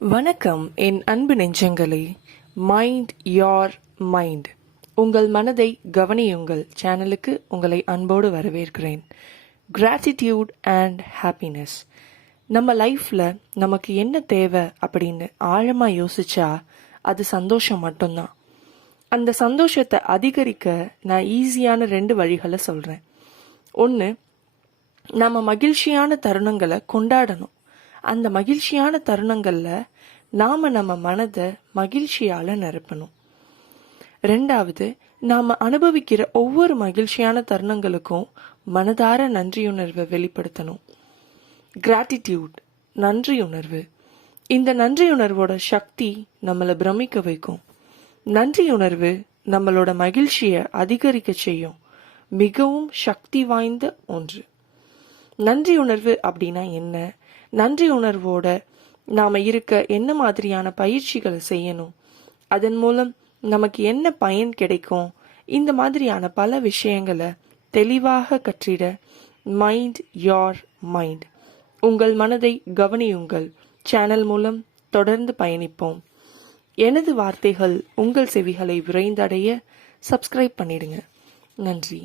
வணக்கம் என் அன்பு நெஞ்சங்களே. மைண்ட் யோர் மைண்ட், உங்கள் மனதை கவனியுங்கள் சேனலுக்கு உங்களை அன்போடு வரவேற்கிறேன். Gratitude and happiness. நம்ம லைஃப்பில் நமக்கு என்ன தேவை அப்படின்னு ஆழமாக யோசிச்சா அது சந்தோஷம் மட்டும்தான். அந்த சந்தோஷத்தை அதிகரிக்க நான் ஈஸியான 2 வழிகளை சொல்கிறேன். ஒன்று, நம்ம மகிழ்ச்சியான தருணங்களை கொண்டாடணும். அந்த மகிழ்ச்சியான தருணங்களில் நாம் நம்ம மனதை மகிழ்ச்சியால் நிரப்பணும். 2வது, நாம் அனுபவிக்கிற ஒவ்வொரு மகிழ்ச்சியான தருணங்களுக்கும் மனதார நன்றியுணர்வை வெளிப்படுத்தணும். கிராட்டிடியூட், நன்றியுணர்வு. இந்த நன்றியுணர்வோட சக்தி நம்மளை பிரமிக்க வைக்கும். நன்றியுணர்வு நம்மளோட மகிழ்ச்சியை அதிகரிக்க செய்யும். மிகவும் சக்தி வாய்ந்த ஒன்று. நன்றியுணர்வு அப்படின்னா என்ன? நன்றி உணர்வோட நாம் இருக்க என்ன மாதிரியான பயிற்சிகளை செய்யணும், அதன் மூலம் நமக்கு என்ன பயன் கிடைக்கும், இந்த மாதிரியான பல விஷயங்களை தெளிவாக கற்றிட மைண்ட் யோர் மைண்ட், உங்கள் மனதை கவனியுங்கள் சேனல் மூலம் தொடர்ந்து பயணிப்போம். எனது வார்த்தைகள் உங்கள் செவிகளை விரைந்தடைய சப்ஸ்கிரைப் பண்ணிடுங்க. நன்றி.